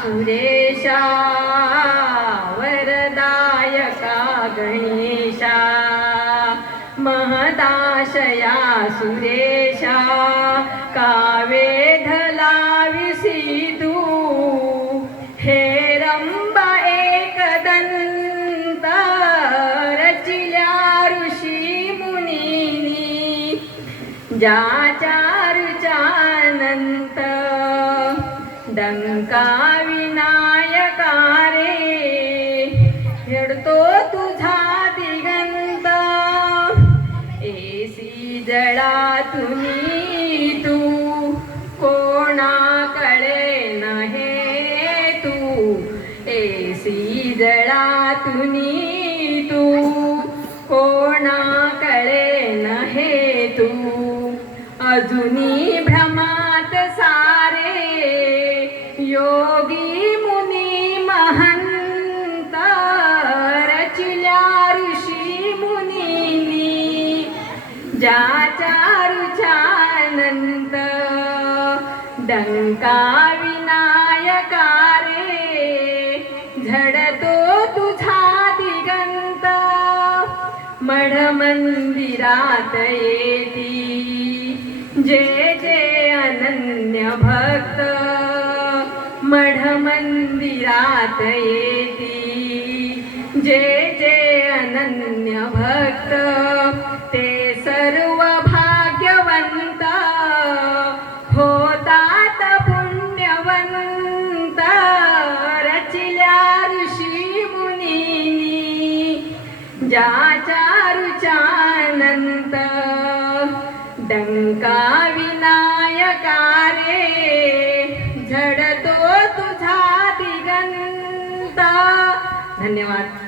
सुरेशा वरदायका गणेशा महदाशया सुरेशा कावेधला विसितू हेरंब एकदंत रचिल्या ऋषी मुनीनी ज्याच्या ऋचानंत डंका विनायका रे हेडतो तुझा दिगंत एसी जळा तुम्ही तू कोणाकडे नहे तू एसी जळा तुम्ही तू कोणाकडे नहे तू अजुनी भ्रमात सारे योगी मुनी महंत रचिल्या ऋषी मुनीनी ज्याच्या ऋचानंत डंका विनायका रे झडतो तुझा दिगंत मढ मंदिरात येती जे जे अनन्य भक्त मढ मंदिरात येती जे जे अनन्य भक्त ते सर्व भाग्यवंत होतात पुण्यवंत रचिल्या ऋषी मुनीनी ज्याच्या ऋचानंत डंका विनायका रे झडतो तुझा दिगंत. धन्यवाद.